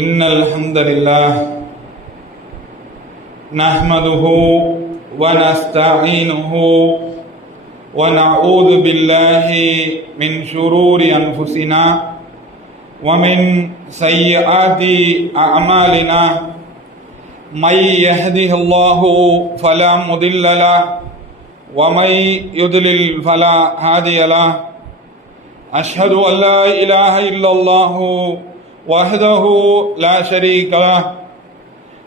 إن الحمد لله نحمده ونستعينه ونعوذ بالله من شرور أنفسنا ومن سيئات أعمالنا من يهده الله فلا مضل له ومن يضلل فلا هادي له أشهد أن لا إله إلا الله وحده لا شريك له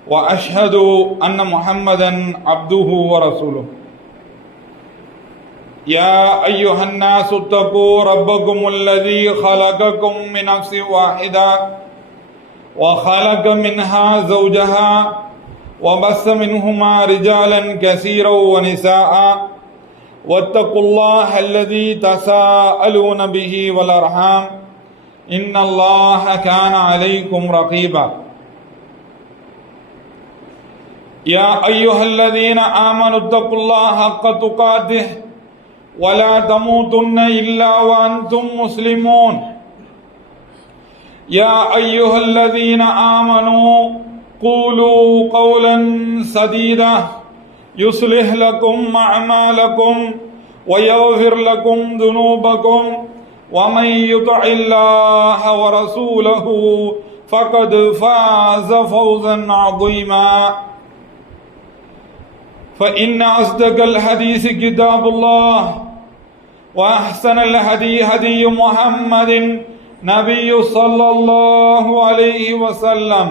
وأشهد أن محمدا عبده ورسوله يا أيها الناس اتقوا ربكم الذي خلقكم من نفس واحدة وخلق منها زوجها وبث منهما رجالا كثيرا ونساء واتقوا الله الذي تساءلون به والأرحام إن الله كان عليكم رقيبا يا أيها الذين آمنوا اتقوا الله حق تقاته ولا تموتن إلا وأنتم مسلمون يا أيها الذين آمنوا قولوا قولا سديدا يصلح لكم أعمالكم ويغفر لكم ذنوبكم ومن يطع الله ورسوله فقد فاز فوزا عظيما فإن أصدق الحديث كتاب الله وأحسن الهدي هدي محمد نبي صلى الله عليه وسلم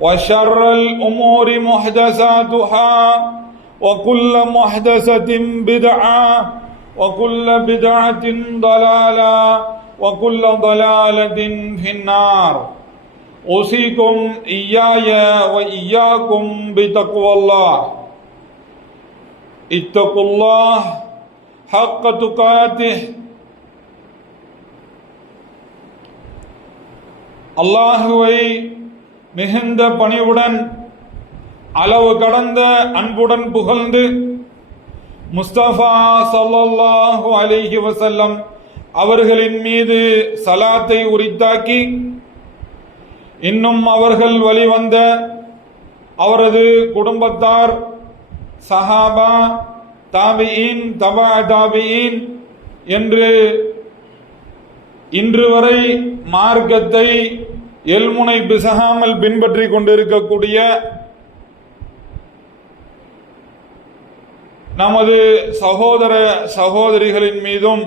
وشر الأمور محدثاتها وكل محدثة بدعة وكل بدعة ضلالة وكل ضلالة في النار أوصيكم إياي وإياكم بتقوى الله اتقوا الله حق تقاته அல்லாஹுவை மிகுந்த பணிவுடன் அளவு கடந்த அன்புடன் புகழ்ந்து முஸ்தபா ஸல்லல்லாஹு அலைஹி வஸல்லம் அவர்களின் மீது சலாத்தை உரித்தாக்கி இன்னும் அவர்கள் வழிவந்த அவரது குடும்பத்தார் சஹாபா தாபிஈன் தபா தாபிஈன் என்று இன்று வரை மார்க்கத்தை எல்முனை பிசகாமல் பின்பற்றி கொண்டிருக்கக்கூடிய நமது சகோதர சகோதரிகளின் மீதும்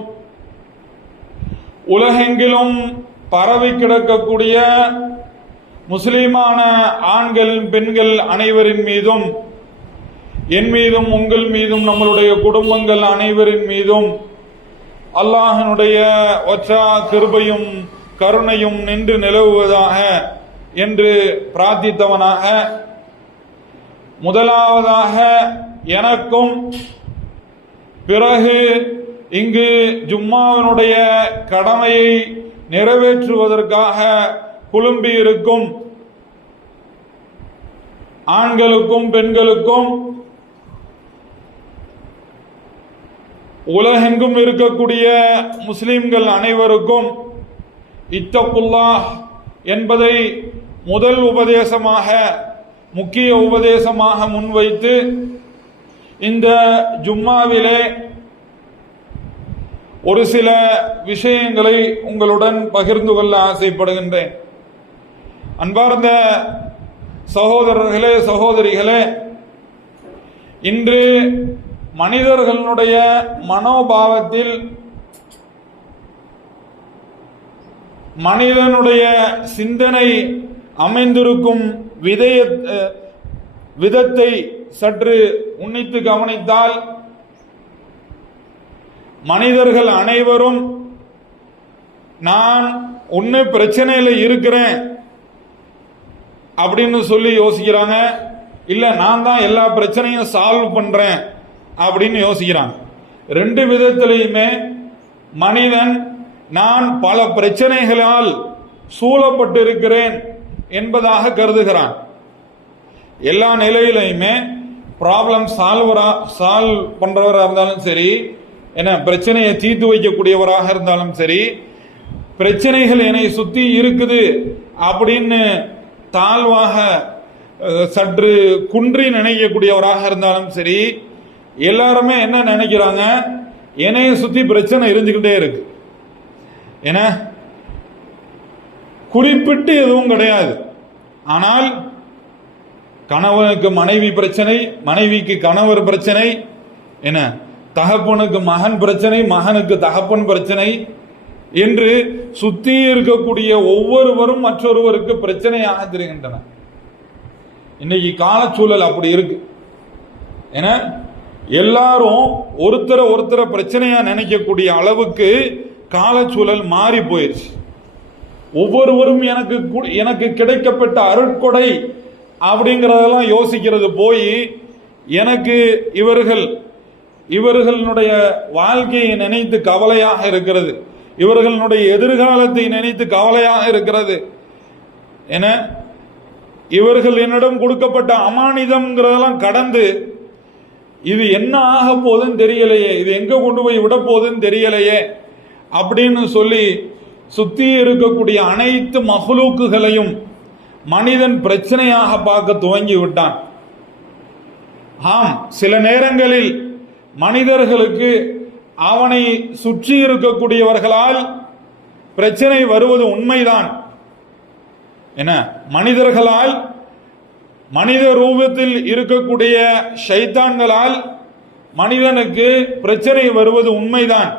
உலகெங்கிலும் பரவி கிடக்கக்கூடிய முஸ்லிமான ஆண்கள் பெண்கள் அனைவரின் மீதும் என் மீதும் உங்கள் மீதும் நம்மளுடைய குடும்பங்கள் அனைவரின் மீதும் அல்லாஹ்வினுடைய ஒற்றா கிருபையும் கருணையும் நின்று நிலவுவதாக என்று பிரார்த்தித்தவனாக முதலாவதாக எனக்கும் பிறகு இங்கு ஜும்மாவினுடைய கடமையை நிறைவேற்றுவதற்காக குழும்பி இருக்கும் ஆண்களுக்கும் பெண்களுக்கும் உலகெங்கும் இருக்கக்கூடிய முஸ்லிம்கள் அனைவருக்கும் இத்தகுல்லாஹ் என்பதை முதல் உபதேசமாக முக்கிய உபதேசமாக முன்வைத்து இந்த ஜும்மாவிலே ஒரு சில விஷயங்களை உங்களுடன் பகிர்ந்து கொள்ள ஆசைப்படுகின்றேன். அன்பார்ந்த சகோதரர்களே சகோதரிகளே, இன்று மனிதர்களுடைய மனோபாவத்தில் மனிதனுடைய சிந்தனை அமைந்திருக்கும் விதத்தை சற்று உன்னித்து கவனித்தால் மனிதர்கள் அனைவரும் நான் ஒன்னு பிரச்சனையில இருக்கிறேன் அப்படின்னு சொல்லி யோசிக்கிறாங்க, இல்ல நான் தான் எல்லா பிரச்சனையும் சால்வ் பண்றேன் அப்படின்னு யோசிக்கிறாங்க. ரெண்டு விதத்திலையுமே மனிதன் நான் பல பிரச்சனைகளால் சூழப்பட்டிருக்கிறேன் என்பதாக கருதுகிறான். எல்லா நிலையிலையுமே ப்ராப்ளம் சால்வ் பண்றவராக இருந்தாலும் சரி, என்ன பிரச்சனையை தீர்த்து வைக்கக்கூடியவராக இருந்தாலும் சரி, பிரச்சனைகள் என்னை சுத்தி இருக்குது அப்படின்னு தாழ்வாக சற்று குன்றி நினைக்கக்கூடியவராக இருந்தாலும் சரி, எல்லாருமே என்ன நினைக்கிறாங்க, என்னைய சுத்தி பிரச்சனை இருந்துகிட்டே இருக்கு. ஏன்னா குறிப்பிட்டு எதுவும் கிடையாது. ஆனால் கணவனுக்கு மனைவி பிரச்சனை, மனைவிக்கு கணவர் பிரச்சனை, என்ன தகப்பனுக்கு மகன் பிரச்சனை, மகனுக்கு தகப்பன் பிரச்சனை என்று சுத்தி இருக்கக்கூடிய ஒவ்வொருவரும் மற்றொருவருக்கு பிரச்சனையாக தெரிகின்றன. இன்னைக்கு காலச்சூழல் அப்படி இருக்கு. ஏன்னா எல்லாரும் ஒருத்தரை பிரச்சனையா நினைக்கக்கூடிய அளவுக்கு காலச்சூழல் மாறி போயிடுச்சு. ஒவ்வொருவரும் எனக்கு கிடைக்கப்பட்ட அருட்கொடை அப்படிங்கிறதெல்லாம் யோசிக்கிறது போய், எனக்கு இவர்களுடைய வாழ்க்கையை நினைத்து கவலையாக இருக்கிறது, இவர்களுடைய எதிர்காலத்தை நினைத்து கவலையாக இருக்கிறது. என இவர்கள் என்னிடம் கொடுக்கப்பட்ட அமானிதம்ங்கிறதெல்லாம் கடந்து, இது என்ன ஆக போகுதுன்னு தெரியலையே, இது எங்க கொண்டு போய் விட போகுதுன்னு தெரியலையே அப்படின்னு சொல்லி சுத்தி இருக்கக்கூடிய அனைத்து மஹ்லூக்குகளையும் மனிதன் பிரச்சனையாக பார்க்க துவங்கி விட்டான். ஆம், சில நேரங்களில் மனிதர்களுக்கு அவனை சுற்றி இருக்கக்கூடியவர்களால் பிரச்சனை வருவது உண்மைதான். என்ன, மனிதர்களால், மனித ரூபத்தில் இருக்கக்கூடிய ஷைத்தான்களால் மனிதனுக்கு பிரச்சனை வருவது உண்மைதான்.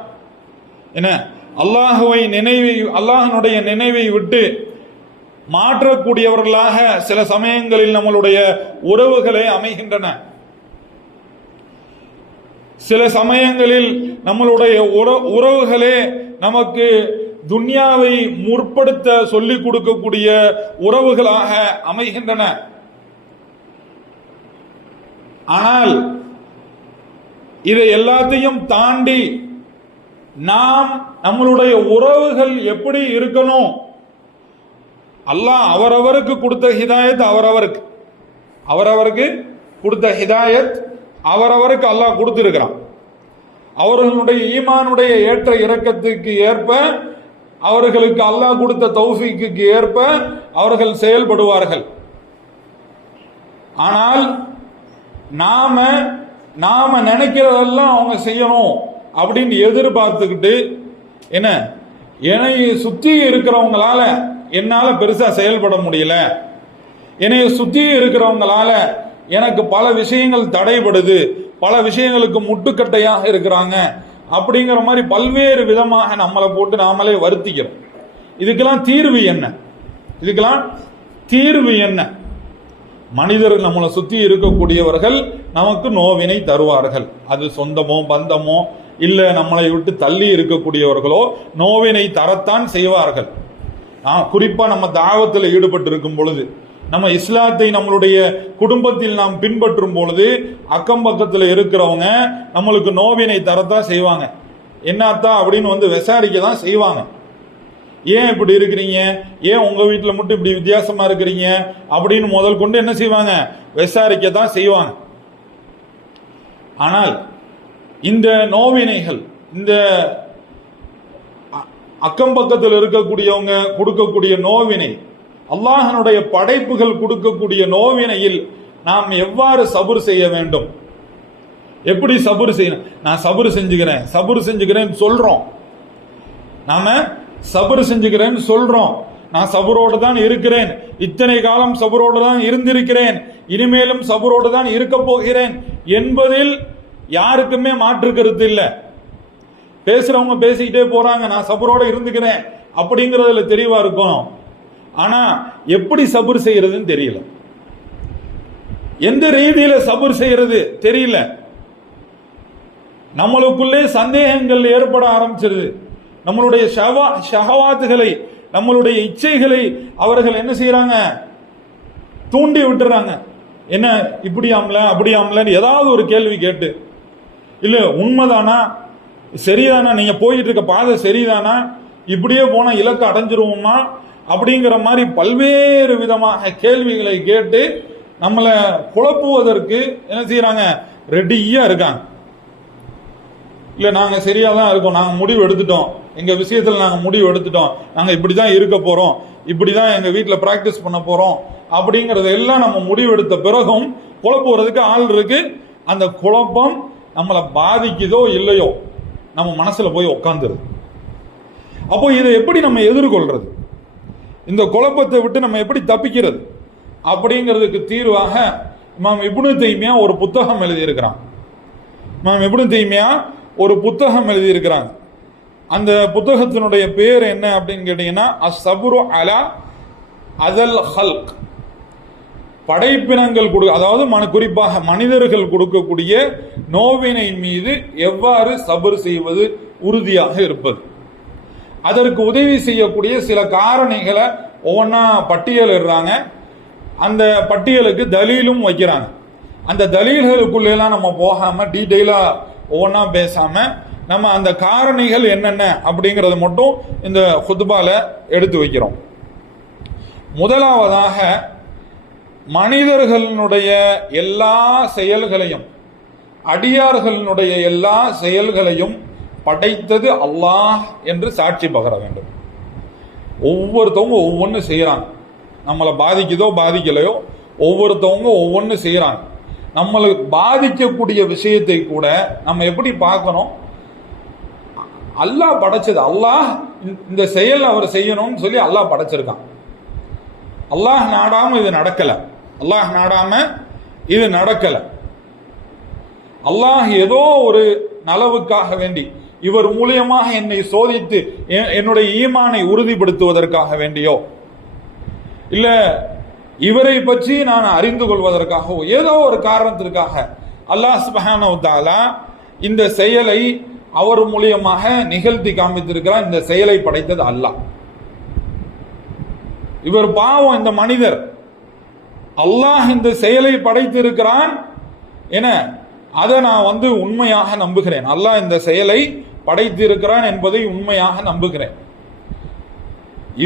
என்ன, அல்லாஹ்வுடைய நினைவை விட்டு மாற்றக்கூடியவர்களாக சில சமயங்களில் நம்மளுடைய உறவுகளே அமைகின்றன. சில சமயங்களில் நம்மளுடைய உறவுகளே நமக்கு துன்யாவை முற்படுத்த சொல்லிக் கொடுக்கக்கூடிய உறவுகளாக அமைகின்றன. ஆனால் இதை எல்லாத்தையும் தாண்டி நாம் நம்மளுடைய உறவுகள் எப்படி இருக்கணும், அல்லாஹ் அவரவருக்கு கொடுத்த ஹிதாயத் அவரவருக்கு கொடுத்த ஹிதாயத் அவரவருக்கு அல்லாஹ் கொடுத்திருக்கிறான். அவர்களுடைய ஈமானுடைய ஏற்ற இறக்கத்துக்கு ஏற்ப, அவர்களுக்கு அல்லாஹ் கொடுத்த தௌஃபீக்குக்கு ஏற்ப அவர்கள் செயல்படுவார்கள். ஆனால் நாம நினைக்கிறதெல்லாம் அவங்க செய்யணும் அப்படின்னு எதிர்பார்த்துக்கிட்டு, என்ன, என்னை சுத்தி இருக்கிறவங்களால என்னால பெருசா செயல்பட முடியல, என்னை சுத்தி இருக்கிறவங்களால எனக்கு பல விஷயங்கள் தடைபடுது, பல விஷயங்களுக்கு முட்டுக்கட்டையாக இருக்கிறாங்க அப்படிங்கிற மாதிரி பல்வேறு விதமாக நம்மளை போட்டு நாமளே வருத்திக்கிறோம். இதுக்கெல்லாம் தீர்வு என்ன? மனிதர்கள் நம்மளை சுத்தி இருக்கக்கூடியவர்கள் நமக்கு நோவினை தருவார்கள். அது சொந்தமோ பந்தமோ இல்ல நம்மளை விட்டு தள்ளி இருக்கக்கூடியவர்களோ நோவினை தரத்தான் செய்வார்கள். குறிப்பா நம்ம தாவத்தில் ஈடுபட்டு இருக்கும் பொழுது, நம்ம இஸ்லாத்தை நம்மளுடைய குடும்பத்தில் நாம் பின்பற்றும் பொழுது அக்கம் பக்கத்தில் இருக்கிறவங்க நம்மளுக்கு நோவினை தரத்தான் செய்வாங்க. என்னத்தா அப்படின்னு வந்து விசாரிக்க தான் செய்வாங்க. ஏன் இப்படி இருக்கிறீங்க, ஏன் உங்க வீட்டில் மட்டும் இப்படி வித்தியாசமா இருக்கிறீங்க அப்படின்னு முதல் கொண்டு என்ன செய்வாங்க, விசாரிக்க தான் செய்வாங்க. ஆனால் இந்த நோவினைகள், இந்த அக்கம் பக்கத்தில் இருக்கக்கூடியவங்க கொடுக்கக்கூடிய நோவினை, அல்லாஹ்வுடைய படைப்புகள் கொடுக்கக்கூடிய நோவினையில் நாம் எவ்வாறு சபுர் செய்ய வேண்டும், எப்படி சபுர் செய்யணும்? நான் சபுர் செஞ்சுக்கிறேன் சொல்றோம், நாம சபுர் செஞ்சுக்கிறேன்னு சொல்றோம். நான் சபுரோடு தான் இருக்கிறேன், இத்தனை காலம் சபுரோடு தான் இருந்திருக்கிறேன், இனிமேலும் சபுரோடு தான் இருக்க போகிறேன் என்பதில் யாருக்குமே மாற்று கருத்து இல்லை. பேசுறவங்க பேசிக்கிட்டே போறாங்க, நான் சபுரோட இருந்துக்கிறேன் அப்படிங்கறதுல தெளிவா இருக்கும். ஆனா எப்படி சபுர் செய்யறதுன்னு தெரியல, எந்த ரீதியில சபுர் செய்யறது தெரியல. நம்மளுக்குள்ளே சந்தேகங்கள் ஏற்பட ஆரம்பிச்சிருது. நம்மளுடைய ஷஹவாத்துகளை, நம்மளுடைய இச்சைகளை அவர்கள் என்ன செய்யறாங்க, தூண்டி விட்டுறாங்க. என்ன இப்படியாமல அப்படியாமலன்னு ஏதாவது ஒரு கேள்வி கேட்டு, இல்ல உண்மைதானா, சரிதானா, நீங்க போயிட்டு இருக்க பாதை சரிதானா, இப்படியே போனா இலக்கு அடைஞ்சிருவோமா அப்படிங்கிற மாதிரி பல்வேறு விதமாக கேள்விகளை கேட்டு நம்மளை குழப்புவதற்கு என்ன செய்யறாங்க, ரெடியா இருக்காங்க. இல்லை நாங்கள் சரியாக தான் இருக்கோம், நாங்கள் முடிவு எடுத்துட்டோம், எங்கள் விஷயத்தில் நாங்கள் முடிவு எடுத்துட்டோம், நாங்கள் இப்படி தான் இருக்க போகிறோம், இப்படி தான் எங்கள் வீட்டில் ப்ராக்டிஸ் பண்ண போகிறோம் அப்படிங்கிறது எல்லாம் நம்ம முடிவெடுத்த பிறகும் குழப்புறதுக்கு ஆள் இருக்கு. அந்த குழப்பம் நம்மளை பாதிக்குதோ இல்லையோ நம்ம மனசில் போய் உட்காந்துருது. அப்போ இதை எப்படி நம்ம எதிர்கொள்றது, இந்த குழப்பத்தை விட்டு நம்ம எப்படி தப்பிக்கிறது அப்படிங்கிறதுக்கு தீர்வாக இமாம் இப்னு தைமியா ஒரு புத்தகம் எழுதியிருக்கிறான். இமாம் இப்னு தைமியா ஒரு புத்தகம் எழுதியிருக்கிறாங்க. அந்த புத்தகத்தினுடைய பேர் என்ன அப்படின்னு கேட்டீங்கன்னா, அஸ்ஸப்ரு அலா அதல் ஹல்க், படைப்பினங்கள் அதாவது குறிப்பாக மனிதர்கள் கொடுக்கக்கூடிய நோவினை மீது எவ்வாறு சபர் செய்வது, உறுதியாக இருப்பது, அதற்கு உதவி செய்யக்கூடிய சில காரணிகளை ஒவ்வொன்றா பட்டியலிடுறாங்க. அந்த பட்டியலுக்கு தலீலும் வைக்கிறாங்க. அந்த தலீல்களுக்குள்ளெல்லாம் நம்ம போகாம டீட்டெயிலா ஒவ்வொன்றா பேசாம நம்ம அந்த காரணிகள் என்னென்ன அப்படிங்கறத மட்டும் இந்த குத்பால எடுத்து வைக்கிறோம். முதலாவதாக, மனிதர்களுடைய எல்லா செயல்களையும், அடியார்களுடைய எல்லா செயல்களையும் படைத்தது அல்லாஹ் என்று சாட்சி பகர வேண்டும். ஒவ்வொருத்தவங்க ஒவ்வொன்று செய்யறாங்க, நம்மளை பாதிக்குதோ பாதிக்கலையோ ஒவ்வொருத்தவங்க ஒவ்வொன்று செய்யறாங்க. நம்மளுக்கு பாதிக்கக்கூடிய விஷயத்தை கூட நம்ம எப்படி பார்க்கணும், அல்லாஹ் படைச்சது, அல்லாஹ் இந்த செயல் அவர் செய்யணும்னு சொல்லி அல்லாஹ் படைச்சிருக்கான். அல்லாஹ் நாடாம இது நடக்கல, அல்லாஹ் நாடாம இது நடக்கல. அல்லாஹ் ஏதோ ஒரு நலவுக்காக வேண்டி, இவர் மூலியமாக என்னை சோதித்து என்னுடைய ஈமானை உறுதிப்படுத்துவதற்காக வேண்டியோ, இல்ல இவரை பற்றி நான் அறிந்து கொள்வதற்காகவோ, ஏதோ ஒரு காரணத்திற்காக அல்லாஹ் சுப்ஹானஹு வ தஆலா இந்த செயலை அவர் மூலியமாக நிகழ்த்தி காமித்திருக்கிறார். இந்த செயலை படைத்தது அல்லாஹ். இவர் பாவம், இந்த மனிதர், அல்லாஹ் இந்த செயலை படைத்திருக்கிறான் என அதை நான் உண்மையாக நம்புகிறேன். அல்லாஹ் இந்த செயலை படைத்திருக்கிறான் என்பதை உண்மையாக நம்புகிறேன்.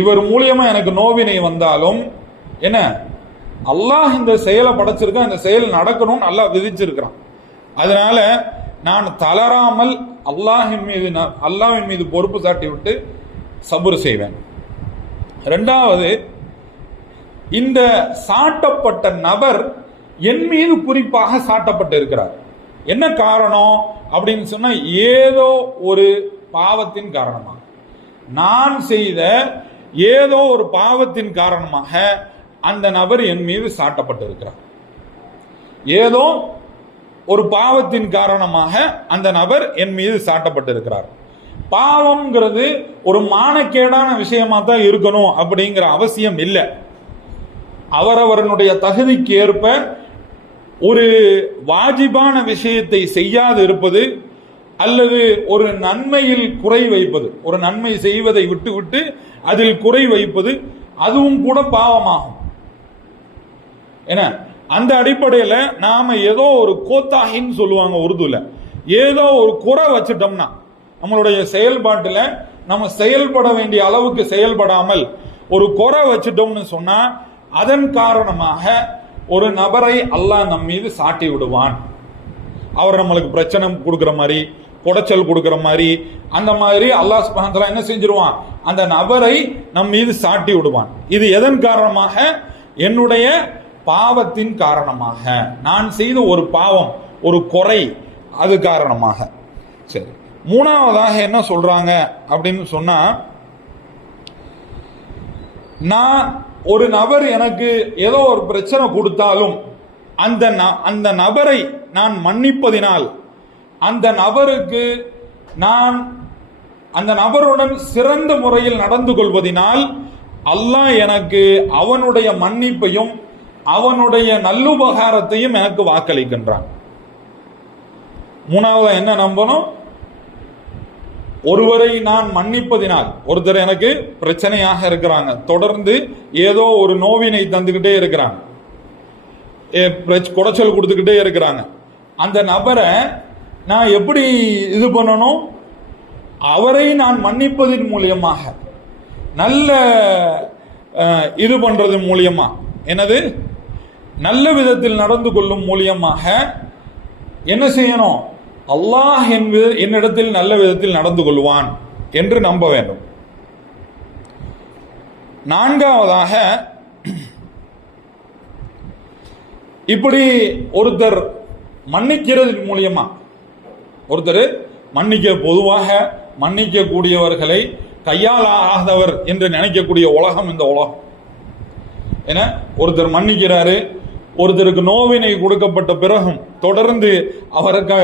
இவர் மூலியமா எனக்கு நோவினை வந்தாலும் என்ன, அல்லாஹ் இந்த செயலை படைச்சிருக்கான், இந்த செயல் நடக்கணும்னு அல்லாஹ் விதிச்சிருக்கிறான். அதனால நான் தளராமல் அல்லாஹ்வின் மீது பொறுப்பு சாட்டி விட்டு சபுர் செய்வேன். இரண்டாவது, இந்த சாட்டப்பட்ட நபர் என் மீது குறிப்பாக சாட்டப்பட்டு இருக்கிறார். என்ன காரணம் அப்படின்னு சொன்னா, ஏதோ ஒரு பாவத்தின் காரணமாக, நான் செய்த ஏதோ ஒரு பாவத்தின் காரணமாக அந்த நபர் என் மீது சாட்டப்பட்டு இருக்கிறார். ஏதோ ஒரு பாவத்தின் காரணமாக அந்த நபர் என் மீது சாட்டப்பட்டு இருக்கிறார். பாவம்ங்கிறது ஒரு மானக்கேடான விஷயமா தான் இருக்கணும் அப்படிங்கிற அவசியம் இல்லை. அவரவருடைய தகுதிக்கு ஏற்ப ஒரு வாஜிபான விஷயத்தை செய்யாது இருப்பது, அல்லது ஒரு நன்மையில் குறை வைப்பது, ஒரு நன்மை செய்வதை விட்டு விட்டு அதில் குறை வைப்பது, அதுவும் கூட பாவமாகும். என்ன, அந்த அடிப்படையில் நாம ஏதோ ஒரு கோத்தாகின்னு சொல்லுவாங்க உருதுல, ஏதோ ஒரு குறை வச்சுட்டோம்னா நம்மளுடைய செயல்பாட்டில் நம்ம செயல்பட வேண்டிய அளவுக்கு செயல்படாமல் ஒரு குறை வச்சுட்டோம்னு சொன்னா, அதன் காரணமாக ஒரு நபரை அல்லாஹ் நம் மீது சாட்டி விடுவான். அவர் நம்மளுக்கு பிரச்சனை கொடுக்கிற மாதிரி, குடைச்சல் கொடுக்கிற மாதிரி, அந்த மாதிரி அல்லாஹ் சுப்ஹானஹு வ தஆலா என்ன செஞ்சிருவான், அந்த நபரை நம் மீது சாட்டி விடுவான். இது எதன் காரணமாக? என்னுடைய பாவத்தின் காரணமாக, நான் செய்த ஒரு பாவம், ஒரு குறை, அது காரணமாக. சரி, மூணாவதாக என்ன சொல்றாங்க அப்படின்னு சொன்னா, நான் ஒரு நபர் எனக்கு ஏதோ ஒரு பிரச்சனை கொடுத்தாலும் அந்த நபரை நான் மன்னிப்பதினால், அந்த நபருக்கு நான் அந்த நபருடன் சிறந்த முறையில் நடந்து கொள்வதினால் அல்லாஹ் எனக்கு அவனுடைய மன்னிப்பையும் அவனுடைய நல்லுபகாரத்தையும் எனக்கு வாக்களிக்கின்றான். மூணாவது என்ன நம்பணும்? ஒருவரை நான் மன்னிப்பதினால், ஒருத்தர் எனக்கு பிரச்சனையாக இருக்கிறாங்க, தொடர்ந்து ஏதோ ஒரு நோவினை தந்துகிட்டே இருக்கிறாங்க, குடைச்சல் கொடுத்துக்கிட்டே இருக்கிறாங்க, அந்த நபரை நான் எப்படி இது பண்ணணும்? அவரை நான் மன்னிப்பதன் மூலியமாக, நல்ல இது பண்றது மூலியமா, எனது நல்ல விதத்தில் நடந்து கொள்ளும் மூலியமாக என்ன செய்யணும்? அல்லாஹ் என்பது என்னிடத்தில் நல்ல விதத்தில் நடந்து கொள்வான் என்று நம்ப வேண்டும். நான்காவதாக, இப்படி ஒருத்தர் மன்னிக்கிறது மூலியமா பொதுவாக மன்னிக்கக்கூடியவர்களை கையாளாதவர் என்று நினைக்கக்கூடிய உலகம் இந்த உலகம். என ஒருத்தர் மன்னிக்கிறாரு, ஒருத்தருக்கு நோவினை கொடுக்கப்பட்ட பிறகும் தொடர்ந்து அவருக்கு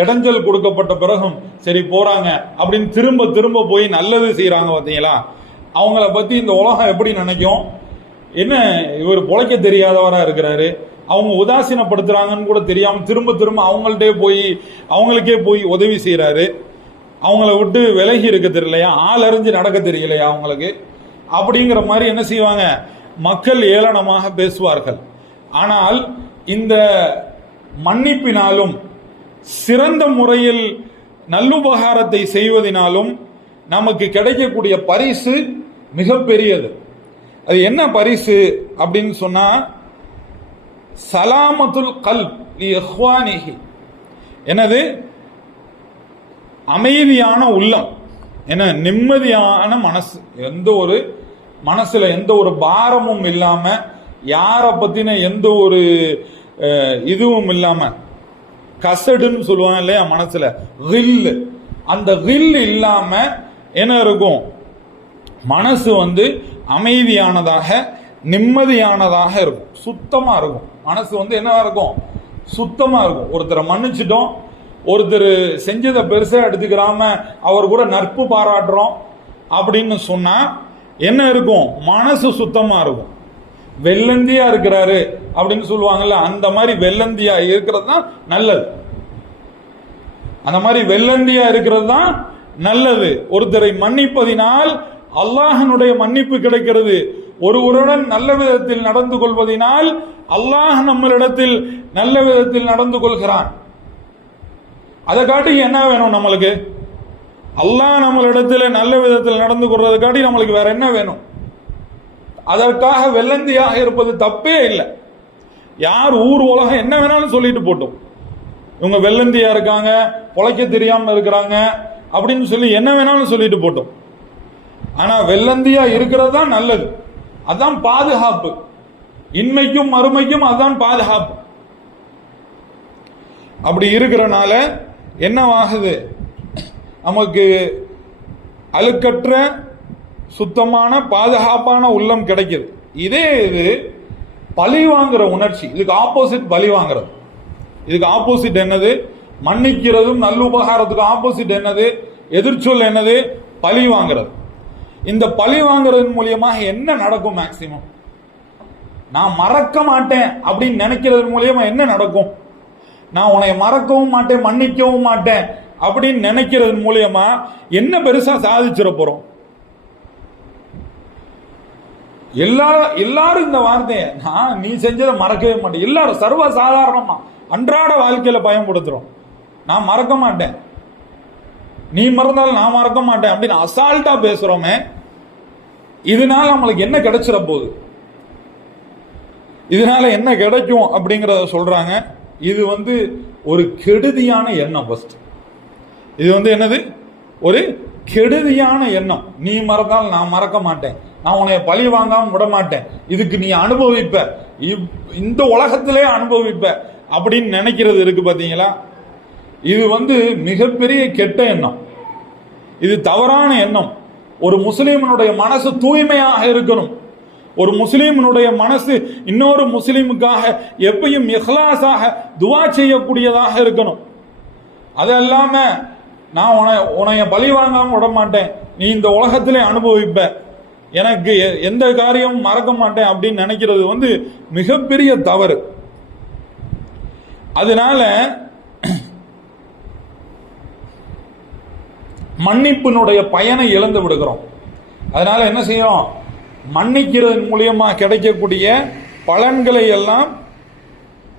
இடைஞ்சல் கொடுக்கப்பட்ட பிறகும் சரி போறாங்க அப்படின்னு திரும்ப திரும்ப போய் நல்லது செய்யறாங்க பார்த்தீங்களா, அவங்கள பத்தி இந்த உலகம் எப்படி நினைக்கும்? என்ன இவர் பொழைக்க தெரியாதவரா இருக்கிறாரு, அவங்க உதாசீனப்படுத்துறாங்கன்னு கூட தெரியாம திரும்ப திரும்ப அவங்களுக்கே போய் உதவி செய்யறாரு, அவங்கள விட்டு விலகி இருக்க தெரியலையா, ஆள் அறிஞ்சு நடக்க தெரியலையா அவங்களுக்கு, அப்படிங்கிற மாதிரி என்ன செய்வாங்க, மக்கள் ஏளனமாக பேசுவார்கள். ஆனால் இந்த மன்னிப்பினாலும் சிறந்த முறையில் நல்லுபகாரத்தை செய்வதனாலும் நமக்கு கிடைக்கக்கூடிய பரிசு மிகப்பெரியது. அது என்ன பரிசு அப்படின்னு சொன்னா, சலாமத்துல் கல்ப் லி இஹ்வானிஹி, எனது அமைதியான உள்ளம், என்ன நிம்மதியான மனசு, மனசுல எந்த ஒரு பாரமும் இல்லாம, யாரை பத்தின எந்த ஒரு இதுவும் இல்லாம, கசடுன்னு சொல்லுவாங்க இல்லையா மனசுல, கில், அந்த கில் இல்லாம என்ன இருக்கும், மனசு அமைதியானதாக நிம்மதியானதாக இருக்கும், சுத்தமா இருக்கும். மனசு என்ன இருக்கும், சுத்தமா இருக்கும். ஒருத்தரை மன்னிச்சிட்டோம், ஒருத்தர் செஞ்சதை பெருசா எடுத்துக்கிறாம அவர் கூட நட்பு பாராட்டுறோம் அப்படின்னு சொன்னா என்ன இருக்கும், மனசு சுத்தமா இருக்கும். வெள்ளந்தியா இருக்கிறாரு அப்படின்னு சொல்லுவாங்கல்ல, அந்த மாதிரி வெள்ளந்தியா இருக்கிறது தான் நல்லது. அந்த மாதிரி வெள்ளந்தியா இருக்கிறது தான் நல்லது. ஒருத்தரை மன்னிப்பதினால் அல்லாஹனுடைய மன்னிப்பு கிடைக்கிறது. ஒருவருடன் நல்ல விதத்தில் நடந்து கொள்வதனால் அல்லாஹ் நம்மளிடத்தில் நல்ல விதத்தில் நடந்து கொள்கிறான். அதை காட்டி என்ன வேணும் நம்மளுக்கு? அல்லாஹ் நம்மளிடத்தில் நல்ல விதத்தில் நடந்து கொள்றதை காட்டி நம்மளுக்கு வேற என்ன வேணும்? அதற்காக வெள்ளந்தியாக இருப்பது தப்பே இல்லை. யார் ஊர் உலகம் என்ன வேணாலும் சொல்லிட்டு போட்டோம், இவங்க வெள்ளந்தியா இருக்காங்க, பொழைக்க தெரியாம இருக்கிறாங்க அப்படின்னு சொல்லி என்ன வேணாலும் சொல்லிட்டு போட்டோம். ஆனா வெள்ளந்தியா இருக்கிறது தான் நல்லது, அதான் பாதுகாப்பு. இன்மைக்கும் மறுமைக்கும் அதான் பாதுகாப்பு. அப்படி இருக்கிறனால என்னவாகுது, நமக்கு அழுக்கற்ற சுத்தமான பாதுகாப்பான உள்ளம் கிடைக்குது. இதே இது பழி வாங்குற உணர்ச்சி, இதுக்கு ஆப்போசிட் பழி வாங்குறது. இதுக்கு ஆப்போசிட் என்னது? மன்னிக்கிறதும் நல்லுபகாரத்துக்கு ஆப்போசிட் என்னது? எதிர்ச்சொல் என்னது? பழி வாங்குறது. இந்த பழி வாங்குறதன் மூலியமாக என்ன நடக்கும்? மேக்சிமம் நான் மறக்க மாட்டேன் அப்படின்னு நினைக்கிறது மூலியமா என்ன நடக்கும்? நான் உன்னை மறக்கவும் மாட்டேன், மன்னிக்கவும் மாட்டேன் அப்படின்னு நினைக்கிறது மூலியமா என்ன பெருசா சாதிச்சிட போறோம்? எல்லாரும் இந்த வார்த்தையை நான் நீ செஞ்சதை மறக்கவே மாட்டேன், எல்லாரும் சர்வ சாதாரணமா அன்றாட வாழ்க்கையில பயன்படுத்துறோம். நான் மறக்க மாட்டேன், நீ மறந்தாலும் நான் மறக்க மாட்டேன் அப்படின்னு அசால்ட்டா பேசுறோமே, இதனால நம்மளுக்கு என்ன கிடைச்சிட போகுது? இதனால என்ன கிடைக்கும் அப்படிங்கறத சொல்றாங்க. இது ஒரு கெடுதியான எண்ணம். ஃபர்ஸ்ட் இது என்னது? ஒரு கெடுதியான எண்ணம். நீ மறந்தாலும் நான் மறக்க மாட்டேன், நான் உன்னை பழி வாங்காம விட மாட்டேன், இதுக்கு நீ அனுபவிப்ப, இந்த உலகத்திலே அனுபவிப்ப அப்படின்னு நினைக்கிறது இருக்கு பாத்தீங்களா? இது மிகப்பெரிய கெட்ட எண்ணம், இது தவறான எண்ணம். ஒரு முஸ்லீமனுடைய மனசு தூய்மையாக இருக்கணும். ஒரு முஸ்லீமனுடைய மனசு இன்னொரு முஸ்லீமுக்காக எப்பயும் இஹ்லாஸாக துவா செய்யக்கூடியதாக இருக்கணும். அது இல்லாம நான் உன்னைய பழி வாங்காம விட மாட்டேன், நீ இந்த உலகத்திலே அனுபவிப்ப, எனக்கு எந்த காரியமும் மறக்க மாட்டேன் அப்படின்னு நினைக்கிறது மிகப்பெரிய தவறு. அதனால மன்னிப்பினுடைய பயனை இழந்து விடுகிறோம். அதனால என்ன செய்யணும்? மன்னிக்கிறது மூலியமா கிடைக்கக்கூடிய பலன்களை எல்லாம்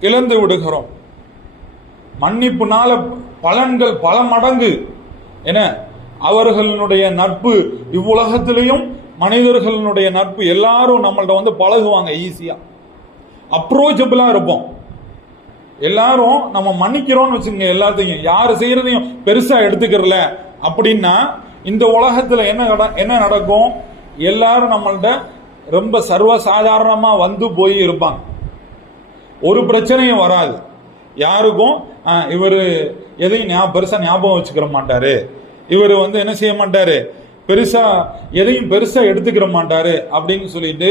இழந்து விடுகிறோம். மன்னிப்புனால பலன்கள் பல மடங்கு. என அவர்களுடைய நட்பு இவ்வுலகத்திலையும் மனிதர்களுடைய நட்பு எல்லாரும் நம்மள்ட்ட பழகுவாங்க, ஈஸியா அப்ரோச்சபிளா இருப்போம். எல்லாரும் நம்ம மன்னிக்கிறோம்னு வச்சுங்க, எல்லாத்தையும் யாரு செய்யறதையும் பெருசா எடுத்துக்கிறல அப்படின்னா இந்த உலகத்துல என்ன நடக்கும்? எல்லாரும் நம்மள்ட்ட ரொம்ப சர்வசாதாரணமா வந்து போய் இருப்பாங்க, ஒரு பிரச்சனையும் வராது. யாருக்கும் இவரு எதையும் பெருசா ஞாபகம் வச்சுக்கிற மாட்டாரு, இவர் என்ன செய்ய மாட்டாரு, பெருசா எதையும் பெருசா எடுத்துக்கிற மாட்டாரு அப்படின்னு சொல்லிட்டு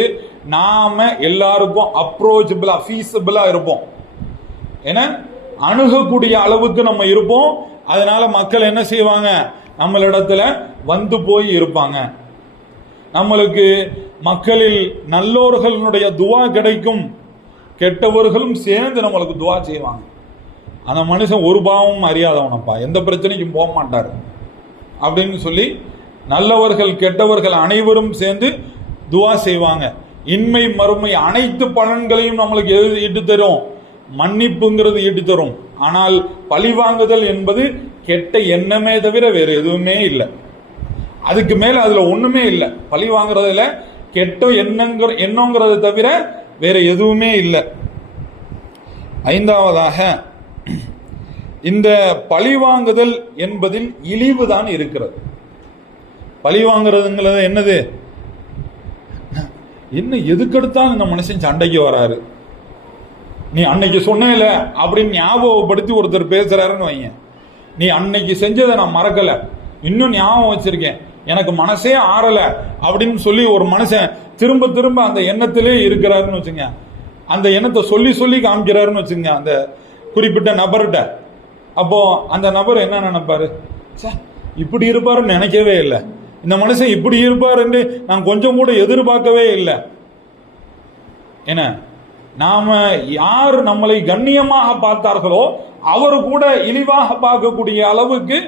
நாம எல்லாருக்கும் அப்ரோச்சபிளா ஃபீஸபிளா இருப்போம். ஏன்னா அணுகக்கூடிய அளவுக்கு நம்ம இருப்போம். அதனால மக்கள் என்ன செய்வாங்க, நம்மளிடத்துல வந்து போய் இருப்பாங்க. நம்மளுக்கு மக்களில் நல்லோர்களுடைய துவா கிடைக்கும், கெட்டவர்களும் சேர்ந்து நம்மளுக்கு துவா செய்வாங்க. அந்த மனுஷன் ஒரு பாவமும் அறியாதவனப்பா, எந்த பிரச்சனைக்கும் போக மாட்டாரு அப்படின்னு சொல்லி நல்லவர்கள் கெட்டவர்கள் அனைவரும் சேர்ந்து துவா செய்வாங்க. இன்மை மறுமை அனைத்து பலன்களையும் நம்மளுக்கு எது ஈட்டு தரும்? மன்னிப்புங்கிறது ஈட்டு தரும். ஆனால் பழிவாங்குதல் என்பது கெட்ட எண்ணமே தவிர வேற எதுவுமே இல்லை. அதுக்கு மேல அதுல ஒண்ணுமே இல்லை. பழி வாங்குறதுல கெட்ட எண்ணங்கிறத தவிர வேற எதுவுமே இல்லை. ஐந்தாவதாக, இந்த பழிவாங்குதல் என்பதில் இழிவு தான் இருக்கிறது. பழி வாங்குறதுங்கிறது என்னது? என்ன எதுக்கெடுத்தாலும் இந்த மனுஷன் சண்டைக்கு வராரு, நீ அன்னைக்கு சொன்னேல அப்படின்னு ஞாபகப்படுத்தி ஒருத்தர் பேசுறாருன்னு வைங்க, நீ அன்னைக்கு செஞ்சதை நான் மறக்கல, இன்னும் ஞாபகம் வச்சிருக்கேன், எனக்கு மனசே ஆறல அப்படின்னு சொல்லி ஒரு மனுஷன் திரும்ப திரும்ப அந்த எண்ணத்திலே இருக்கிறாருன்னு வச்சுங்க, அந்த எண்ணத்தை சொல்லி சொல்லி காமிக்கிறாருன்னு வச்சுங்க அந்த குறிப்பிட்ட நபர்கிட்ட. அப்போ அந்த நபர் என்ன நினைப்பாரு? இப்படி இருப்பாருன்னு நினைக்கவே இல்லை, இந்த மனுஷன் இப்படி இருப்பாருன்னு நான் கொஞ்சம் கூட எதிர்பார்க்கவே இல்லை. என்ன, நாம யார் நம்மளை கண்ணியமாக பார்த்தார்களோ அவர் கூட இழிவாக பார்க்கக்கூடிய அளவுக்கு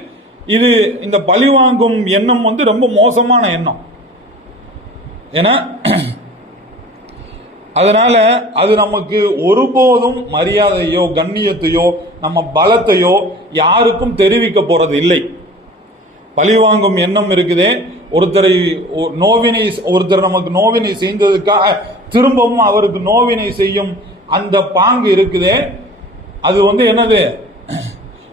இது இந்த பழிவாங்கும் எண்ணம் ரொம்ப மோசமான எண்ணம். ஏன்னா அதனால அது நமக்கு ஒருபோதும் மரியாதையோ கண்ணியத்தையோ நம்ம பலத்தையோ யாருக்கும் தெரிவிக்க போறது இல்லை. பழிவாங்கும் எண்ணம் இருக்குதே, ஒருத்தர் நமக்கு நோவினை செய்ததுக்காக திரும்பவும் அவருக்கு நோவினை செய்யும் அந்த பாங்கு இருக்குதே, அது என்னது,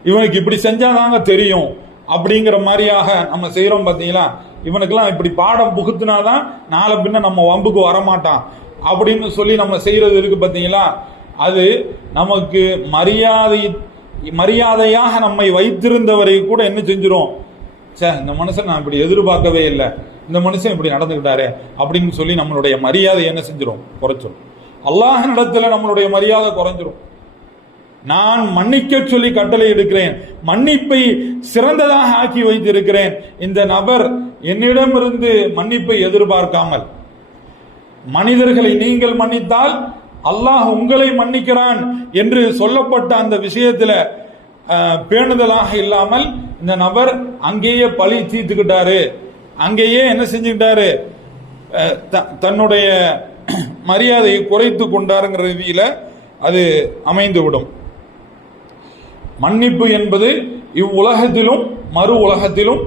இவனுக்கு இப்படி செஞ்சாதாங்க தெரியும் அப்படிங்கிற மாதிரியாக நம்ம செய்யறோம். பார்த்தீங்களா, இவனுக்கெல்லாம் இப்படி பாடம் புகுத்தினாதான் நாளை பின்ன நம்ம வம்புக்கு வரமாட்டான் அப்படின்னு சொல்லி நம்ம செய்யறது இருக்கு. பார்த்தீங்களா, அது நமக்கு மரியாதையாக நம்மை வைத்திருந்தவரை கூட என்ன செஞ்சிரும், இந்த மனுஷன் நான் இப்படி எதிர்பார்க்கவே இல்லை, இந்த மனுஷன் இப்படி நடந்துக்கிட்டாரு அப்படின்னு சொல்லி நம்மளுடைய மரியாதை என்ன செஞ்சிரும், குறைச்சிரும். அல்லாஹ்விடத்துல நம்மளுடைய மரியாதை குறைஞ்சிரும். நான் மன்னிக்க சொல்லி கட்டளை எடுக்கிறேன், மன்னிப்பை சிறந்ததாக ஆக்கி வைத்திருக்கிறேன். இந்த நபர் என்னிடமிருந்து மன்னிப்பை எதிர்பார்க்காமல், மனிதர்களை நீங்கள் மன்னித்தால் அல்லாஹ் உங்களை மன்னிக்கிறான் என்று சொல்லப்பட்ட அந்த விஷயத்துல பேணுதலாக இல்லாமல் இந்த நபர் அங்கேயே பழி தீர்த்துக்கிட்டாரு, அங்கேயே என்ன செஞ்சுக்கிட்டாரு, தன்னுடைய மரியாதையை குறைத்து கொண்டாருங்கிற ரீதியில அது அமைந்துவிடும். மன்னிப்பு என்பது இவ்வுலகத்திலும் மறு உலகத்திலும்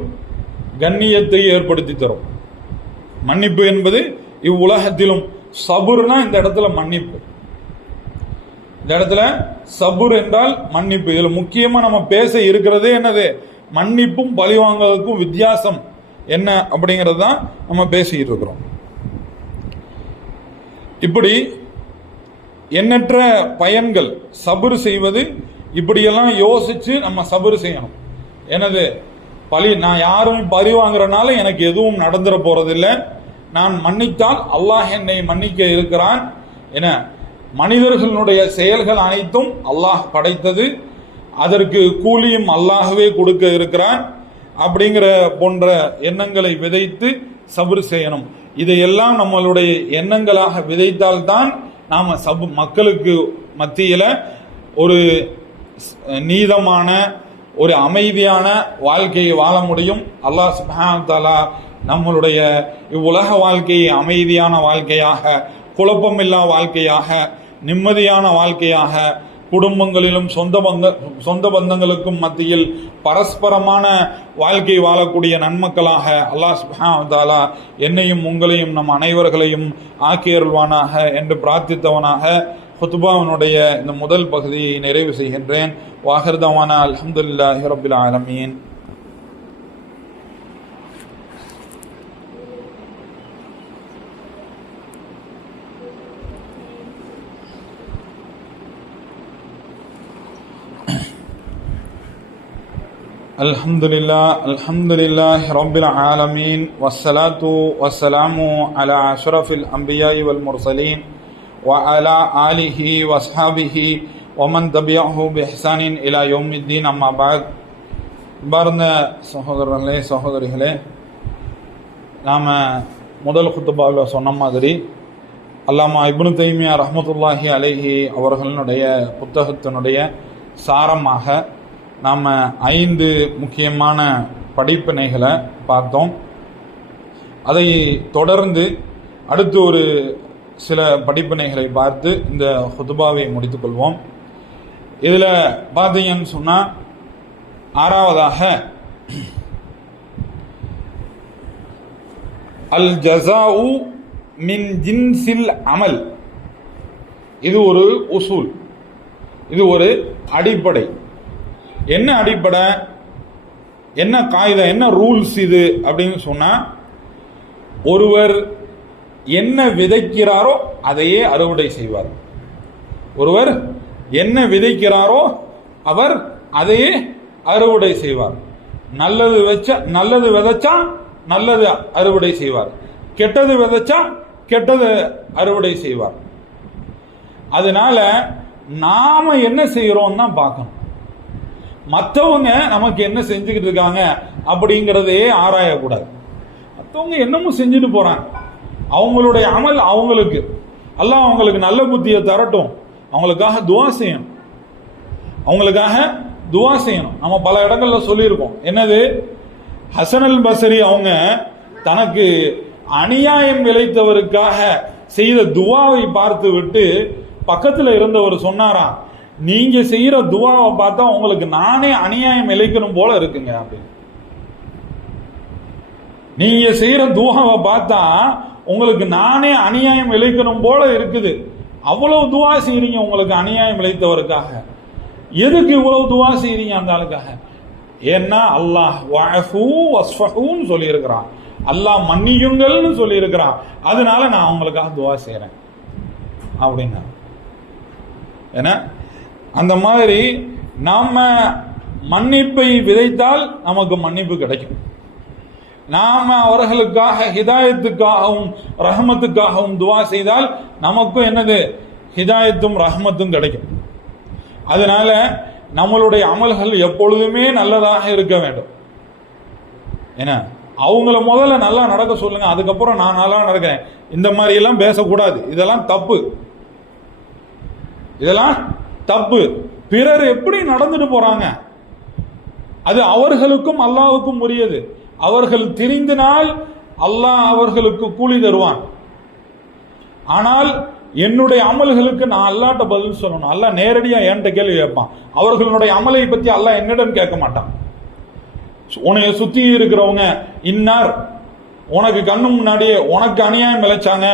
கண்ணியத்தை ஏற்படுத்தி தரும். மன்னிப்பு என்பது இவ்வுலகத்திலும், சபுர்னா இந்த இடத்துல மன்னிப்பு, இந்த இடத்துல சபுர் என்றால் மன்னிப்பு. இதுல முக்கியமா நம்ம பேச இருக்கிறதே என்னது, மன்னிப்பும் பழிவாங்குவதற்கும் வித்தியாசம் என்ன அப்படிங்கிறது தான் நம்ம பேசிக்கிட்டு இருக்கிறோம். இப்படி எண்ணற்ற பயன்கள் சபுர் செய்வது, இப்படியெல்லாம் யோசிச்சு நம்ம சபுர் செய்யணும். எனது நான் யாரும் பழி வாங்குறதுனால எனக்கு எதுவும் நடந்துட போறதில்லை, நான் மன்னித்தால் அல்லாஹ் என்னை மன்னிக்க இருக்கிறான் என மனிதர்களுடைய செயல்கள் அனைத்தும் அல்லாஹ் படைத்தது, அதற்கு கூலியும் அல்லாஹ்வே கொடுக்க இருக்கிறான் அப்படிங்கிற போன்ற எண்ணங்களை விதைத்து சபுர் செய்யணும். இதையெல்லாம் நம்மளுடைய எண்ணங்களாக விதைத்தால்தான் நாம மக்களுக்கு மத்தியில ஒரு நீதமான ஒரு அமைதியான வாழ்க்கையை வாழ முடியும். அல்லாஹ் சுப்ஹானஹு வ தஆலா நம்மளுடைய இவ்வுலக வாழ்க்கையை அமைதியான வாழ்க்கையாக, குழப்பமில்லா வாழ்க்கையாக, நிம்மதியான வாழ்க்கையாக, குடும்பங்களிலும் சொந்த பந்தங்களுக்கும் மத்தியில் பரஸ்பரமான வாழ்க்கை வாழக்கூடிய நன்மக்களாக அல்லாஹ் சுப்ஹானஹு வ தஆலா என்னையும் உங்களையும் நம் அனைவர்களையும் ஆக்கியருள்வானாக என்று பிரார்த்தித்தவனாக ஹுத்பாவினுடைய இந்த முதல் பகுதியை நிறைவு செய்கின்றேன். வாஹிர் தவானா அல்ஹம்துலில்லாஹி ரப்பில் ஆலமீன். அல்ஹம்துலில்லாஹி ரப்பில் ஆலமீன். வஸ்ஸலாத்து வஸ்ஸலாமு அலா அஷ்ரஃபில் அன்பியாஇ வல் முர்சலீன் وعلى آله وأصحابه ومن تبعه بإحسان إلى يوم الدين. أما بعد. பார்ந்த சகோதரர்களே சகோதரிகளே, நாம் முதல் குத்துபாவில் சொன்ன மாதிரி அல்லாமா இப்னு தைமியா ரஹ்மத்துல்லாஹி அலைஹி அவர்களுடைய புத்தகத்தினுடைய சாரமாக நாம் 5 முக்கியமான படிப்பினைகளை பார்த்தோம். அதை தொடர்ந்து அடுத்து ஒரு சில படிப்பினைகளை பார்த்து இந்த ஹுதுபாவை முடித்துக் கொள்வோம். இதில் பார்த்தீங்கன்னு சொன்னால் 6வதாக அல் ஜஸாஉ மின் ஜின்சில் அமல். இது ஒரு உசூல், இது ஒரு அடிப்படை. என்ன அடிப்படை, என்ன காயிதா, என்ன ரூல்ஸ் இது அப்படின்னு சொன்னால், ஒருவர் என்ன விதைக்கிறாரோ அதையே அறுவடை செய்வார். ஒருவர் என்ன விதைக்கிறாரோ அவர் அதையே அறுவடை செய்வார். நல்லது விதைச்சா நல்லது அறுவடை செய்வார், கெட்டது விதைச்சா கெட்டது அறுவடை செய்வார். அதனால நாம என்ன செய்யறோம் தான் பார்க்கணும். மற்றவங்க நமக்கு என்ன செஞ்சுக்கிட்டு இருக்காங்க அப்படிங்கிறதே ஆராயக்கூடாது. மற்றவங்க என்னமும் செஞ்சுட்டு போறாங்க, அவங்களுடைய அமல் அவங்களுக்கு, அல்லாஹ் அவங்களுக்கு நல்ல புத்தியை தரட்டும், அவங்களுக்காக துவா செய்யணும், அவங்களுக்காக துவா செய்யணும். நம்ம பல இடங்கள்ல சொல்லியிருக்கோம். என்னது, ஹசன் அல் பஸ்ரி அவங்க தனக்கு அநியாயம் விளைத்தவருக்காக செய்த துவாவை பார்த்து விட்டு பக்கத்துல இருந்தவர் சொன்னாராம், நீங்க செய்யற துவாவை பார்த்தா உங்களுக்கு நானே அநியாயம் இழைக்கணும் போல இருக்குங்க அப்படின்னு. நீங்க செய்யற துவாவை பார்த்தா உங்களுக்கு நானே அநியாயம் இழைக்கணும் போல இருக்குது. அவ்வளவு துவா செய்றீங்க உங்களுக்கு அநியாயம் இழைத்தவருக்காக. எதுக்கு இவ்வளவு துவா செய்றீங்க அந்த ஆளுக்காக? ஏன்னா அல்லாஹ் வஅஃபு வஸ்ஃபஹூன்னு சொல்லி இருக்கிறான், அல்லாஹ் மன்னியுங்கள்னு சொல்லி இருக்கிறான். அதனால நான் அவங்களுக்காக துவா செய்றேன் அப்படின்னா. ஏன்னா அந்த மாதிரி நாம மன்னிப்பை விதைத்தால் நமக்கு மன்னிப்பு கிடைக்கும். நாம அவர்களுக்காக ஹிதாயத்துக்காகவும் ரஹமத்துக்காகவும் துவா செய்தால் நமக்கும் என்னது, ஹிதாயத்தும் ரஹமத்தும் கிடைக்கும். அதனால நம்மளுடைய அமல்கள் எப்பொழுதுமே நல்லதாக இருக்க வேண்டும். ஏன்னா அவங்கள முதல்ல நல்லா நடக்க சொல்லுங்க, அதுக்கப்புறம் நான் நல்லா நடக்கிறேன், இந்த மாதிரி எல்லாம் பேசக்கூடாது. இதெல்லாம் தப்பு, இதெல்லாம் தப்பு. பிறர் எப்படி நடந்துட்டு போறாங்க அது அவர்களுக்கும் அல்லாஹ்வுக்கும் உரியது. அவர்கள் திரிந்தினால் அல்லாஹ் அவர்களுக்கு கூலி தருவான். ஆனால் என்னுடைய அமல்களுக்கு நான் அல்லாஹ்ட்ட பதில் சொல்லணும். அல்லாஹ் நேரடியா என்கிட்ட கேள்வி கேட்பான். அவர்களுடைய அமலை பத்தி அல்லாஹ் என்னிடம் கேட்க மாட்டான். உன்னைய சுத்தி இருக்கிறவங்க இன்னார் உனக்கு கண்ணு முன்னாடியே உனக்கு அநியாயம் விளைச்சாங்க,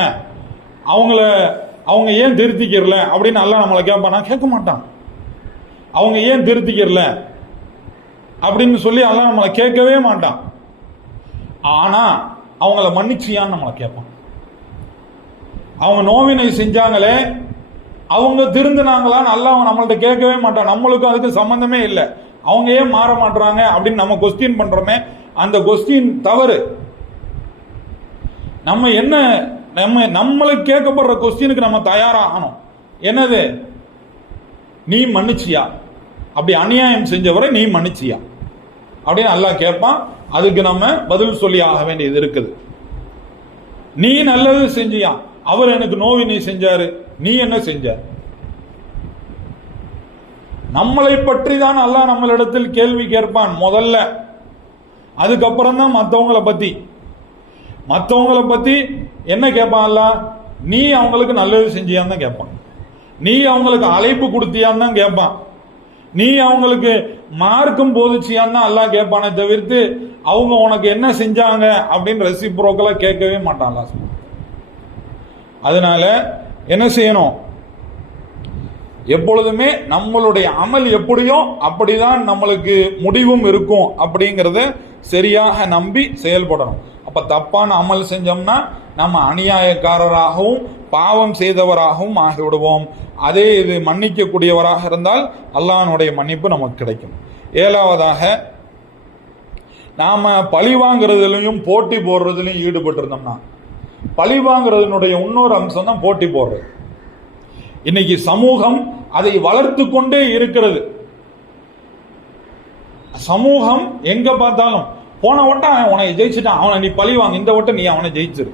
அவங்க ஏன் திருத்திக்கிறல அப்படின்னு அல்லாஹ் நம்மளை கேட்பான். நான் கேட்க மாட்டான். அவங்க ஏன் திருத்திக்கிறல அப்படின்னு சொல்லி அல்லாஹ் நம்மளை கேட்கவே மாட்டான். ஆனா அவங்கள மன்னிச்சியான்னு நம்மளை கேட்பான். அவங்க நோவினை செஞ்சாங்களே, அவங்க திருந்தினாங்களான்னு அல்லாஹ் நம்மள்ட்ட கேட்கவே மாட்டான். நம்மளுக்கும் அதுக்கு சம்பந்தமே இல்லை. அவங்க ஏன் மாற மாட்டாங்க அப்படின்னு நம்ம கொஸ்டின் பண்றோமே, அந்த கொஸ்டின் தவறு. நம்ம என்ன நம்மளுக்கு கேட்கப்படுற கொஸ்டினுக்கு நம்ம தயாராகணும். என்னது, நீ மன்னிச்சியா, அப்படி அநியாயம் செஞ்சவரை நீ மன்னிச்சியா அப்படின்னு அல்லாஹ் கேட்பான். அதுக்கு நம்ம பதில் சொல்லி ஆக வேண்டியது இருக்குது. நீ நல்லது செஞ்சியா, அவர் எனக்கு நோவினை செஞ்சாரு, நீ என்ன செஞ்ச? நம்மளை பற்றி தான் அல்லாஹ் நம்மளிடத்தில் கேள்வி கேட்பான் முதல்ல. அதுக்கப்புறம் தான் மற்றவங்களை பத்தி என்ன கேட்பான் அல்லாஹ்? நீ அவங்களுக்கு நல்லது செஞ்சியான்னு தான் கேட்பான். நீ அவங்களுக்கு அழைப்பு கொடுத்தியான்னு தான் கேட்பான். நீ அவங்களுக்கு மார்க்கம் போதிச்சியான்னு தான் அல்லாஹ் கேட்பானே தவிர்த்து அவங்க உனக்கு என்ன செஞ்சாங்க அப்படின்னு ரெசிப்ரோக்கலா கேட்கவே மாட்டான் அல்லாஹ். அதனால என்ன செய்யணும், எப்பொழுதுமே நம்மளுடைய அமல் எப்படியோ அப்படிதான் நம்மளுக்கு முடிவும் இருக்கும் அப்படிங்கிறத சரியாக நம்பி செயல்படணும். அப்ப தப்பான அமல் செஞ்சோம்னா நம்ம அநியாயக்காரராகவும் பாவம் செய்தவராகவும் ஆகிவிடுவோம். அதே இது மன்னிக்கக்கூடியவராக இருந்தால் அல்லாஹ்வுடைய மன்னிப்பு நமக்கு கிடைக்கும். 7வதாக, நாம பழி வாங்குறதுலையும் போட்டி போடுறதுலையும் ஈடுபட்டு இருந்தோம்னா, பழி வாங்குறதுனுடைய இன்னொரு அம்சம் தான் போட்டி போடுறது. இன்னைக்கு சமூகம் அதை வளர்த்து கொண்டே இருக்கிறது. சமூகம் எங்க பார்த்தாலும் போன வட்டம் அவன் உனக்கு ஜெயிச்சுட்டான், அவனை நீ பழி வாங்க, இந்த வட்டம் நீ அவனை ஜெயிச்சிரு.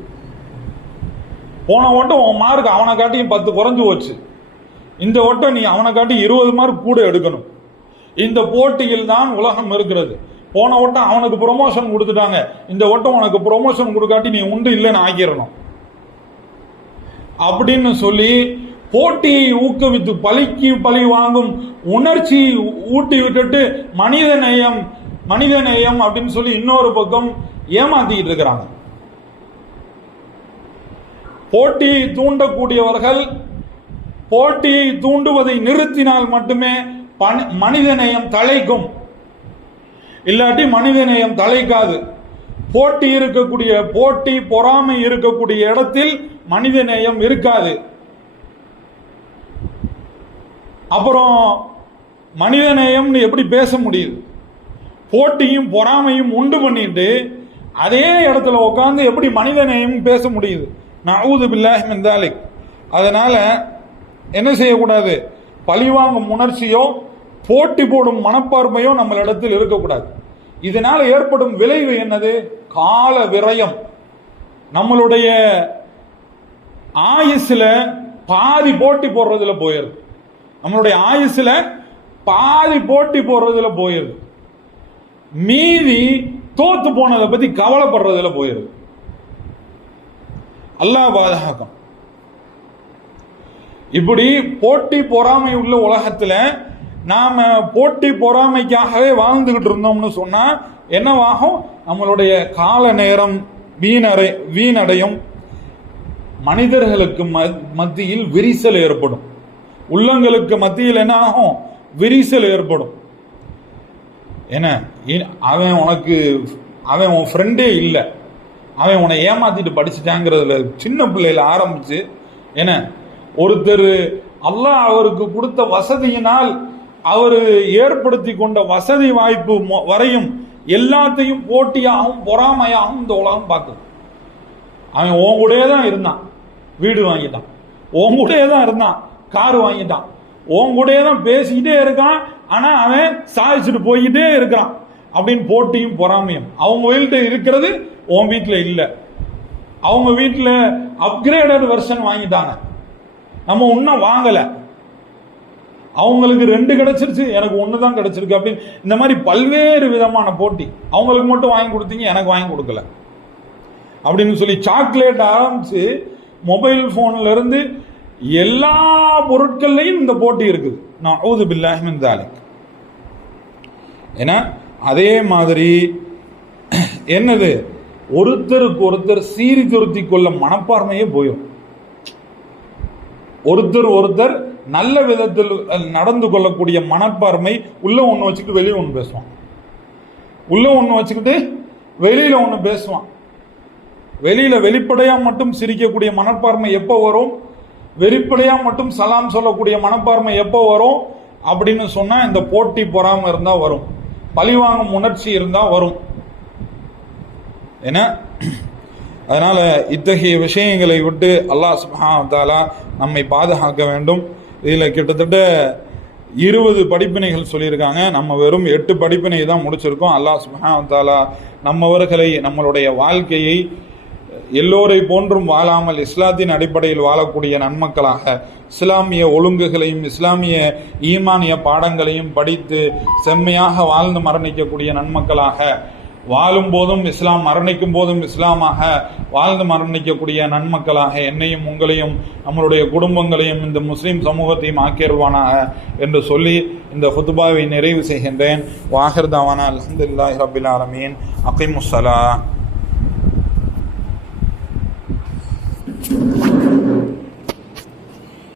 போன வட்டம் உன் மார்க் அவனை காட்டியும் 10 குறைஞ்சு போச்சு, இந்த வட்டம் நீ அவனை காட்டி 20 மார்க் கூட எடுக்கணும். இந்த போட்டியில் தான் உலகம் இருக்கிறது. போன வட்டம் அவனுக்கு ப்ரொமோஷன் கொடுத்துட்டாங்க, இந்த வட்டம் உனக்கு ப்ரொமோஷன் கொடுக்காட்டி நீ உண்டு இல்லைன்னு ஆக்கிடணும் அப்படின்னு சொல்லி போட்டியை ஊக்குவித்து பழிக்கு பழி வாங்கும் உணர்ச்சி ஊட்டி விட்டுட்டு மனித நேயம் அப்படின்னு சொல்லி இன்னொரு பக்கம் ஏமாத்திக்கிட்டு இருக்கிறாங்க. போட்டியை தூண்டக்கூடியவர்கள் போட்டியை தூண்டுவதை நிறுத்தினால் மட்டுமே மனித நேயம் தலைக்கும், இல்லாட்டி மனித நேயம் தலைக்காது. போட்டி பொறாமை இருக்கக்கூடிய இடத்தில் மனித நேயம் இருக்காது. அப்புறம் மனித நேயம்னு எப்படி பேச முடியுது? போட்டியும் பொறாமையும் உண்டு பண்ணிட்டு அதே இடத்துல உட்கார்ந்து எப்படி மனித நேயம் பேச முடியுது? நஊது பில்லாஹி மின் தாலிக். அதனால என்ன செய்யக்கூடாது? பழிவாங்கும் உணர்ச்சியோ போட்டி போடும் மனப்பான்மையோ நம்மளிடத்தில் இருக்கக்கூடாது. இதனால ஏற்படும் விளைவு என்னது? கால விரயம். நம்மளுடைய ஆயுசுல பாதி போட்டி போடுறதுல போயிருது. நம்மளுடைய ஆயுசுல பாதி போட்டி போடுறதுல போயிருது, மீதி தோத்து போனதை பத்தி கவலைப்படுறதுல போயிருது. அல்லாஹ் பாதுகாக்கும். இப்படி போட்டி பொறாமை உள்ள உலகத்துல நாம போட்டி பொறாமைக்காகவே வாழ்ந்துகிட்டு இருந்தோம்னு சொன்னா என்னவாகும்? நம்மளுடைய கால நேரம் வீணடையும். மனிதர்களுக்கு மத்தியில் விரிசல் ஏற்படும். உள்ளங்களுக்கு மத்தியில் என்ன ஆகும்? விரிசல் ஏற்படும். என்ன, அவன் உன் ஃப்ரெண்டே இல்லை, அவன் உன்னை ஏமாத்திட்டு படிச்சுட்டாங்கிறதுல சின்ன பிள்ளையில ஆரம்பிச்சு என்ன, ஒருத்தர் அல்லாஹ் அவருக்கு கொடுத்த வசதியினால் அவர் ஏற்படுத்தி கொண்ட வசதி வாய்ப்பு வரையும் எல்லாத்தையும் போட்டியாகவும் பொறாமையாகவும் இந்த உலகம் பார்க்குது. அவன் உன் கூடயே தான் இருந்தான், வீடு வாங்கிட்டான், உன் கூடயே தான் இருந்தான், கார் வாங்கிட்டான், உன் கூடயே தான் பேசிக்கிட்டே இருக்கான், ஆனா அவன் சாதிச்சுட்டு போய்கிட்டே இருக்கான் அப்படின்னு போட்டியும் பொறாமையும். அவங்க வீட்டில் இருக்கிறது உன் வீட்டில் இல்லை, அவங்க வீட்டில் அப்கிரேடட் வெர்ஷன் வாங்கிட்டாங்க, நம்ம இன்னும் வாங்கல, அவங்களுக்கு 2 கிடைச்சிருச்சு, எனக்கு 1 தான் கிடைச்சிருக்கு அப்படின்னு இந்த மாதிரி பல்வேறு விதமான போட்டி. அவங்களுக்கு மட்டும் வாங்கி கொடுத்தீங்க, எனக்கு வாங்கி கொடுக்கல அப்படின்னு சொல்லி சாக்லேட் ஆரம்பிச்சு மொபைல் போன்ல இருந்து எல்லா பொருட்கள்லையும் இந்த போட்டி இருக்குது. நஊது பில்லாஹி மின் தாலிக். ஏன்னா அதே மாதிரி என்னது, ஒருத்தருக்கு ஒருத்தர் சீர்திருத்தி கொள்ள மனப்பான்மையே போயிடும். ஒருத்தர் நல்ல விதத்தில் நடந்து கொள்ளக்கூடிய மனப்பான்மை உள்ள ஒன்று வச்சுக்கிட்டு வெளியே ஒன்று பேசுவான், உள்ள ஒன்று வச்சுக்கிட்டு வெளியில ஒன்று பேசுவான். வெளியில வெளிப்படையா மட்டும் சிரிக்கக்கூடிய மனப்பான்மை எப்போ வரும்? வெளிப்படையா மட்டும் சலாம் சொல்லக்கூடிய மனப்பான்மை எப்போ வரும் அப்படின்னு சொன்னா இந்த போட்டி பொறாமை இருந்தா வரும், பழிவாங்கும் உணர்ச்சி இருந்தா வரும். ஏன்னா அதனால இத்தகைய விஷயங்களை விட்டு அல்லாஹ் சுப்ஹானஹு வ தஆலா நம்மை பாதுகாக்க வேண்டும். இதில் கிட்டத்தட்ட 20 படிப்பினைகள் சொல்லியிருக்காங்க. நம்ம வெறும் 8 படிப்பினை தான் முடிச்சிருக்கோம். அல்லாஹ் சுப்ஹானஹு வ தஆலா நம்மவர்களை, நம்மளுடைய வாழ்க்கையை எல்லோரை போன்றும் வாழாமல் இஸ்லாத்தின் அடிப்படையில் வாழக்கூடிய நன்மக்களாக, இஸ்லாமிய ஒழுங்குகளையும் இஸ்லாமிய ஈமானிய பாடங்களையும் படித்து செம்மையாக வாழ்ந்து மரணிக்கக்கூடிய நன்மக்களாக, வாழும் போதும் இஸ்லாம் மரணிக்கும் போதும் இஸ்லாமாக வாழ்ந்து மரணிக்கக்கூடிய நன்மக்களாக என்னையும் உங்களையும் நம்மளுடைய குடும்பங்களையும் இந்த முஸ்லிம் சமூகத்தையும் ஆக்கிடுவானாக என்று சொல்லி இந்த ஹுத்பாவை நிறைவு செய்கின்றேன். வாஹிர் தாவானா அல்ஹம்துலில்லாஹி ரப்பில் ஆலமீன். அகீமுஸ் ஸலாத்.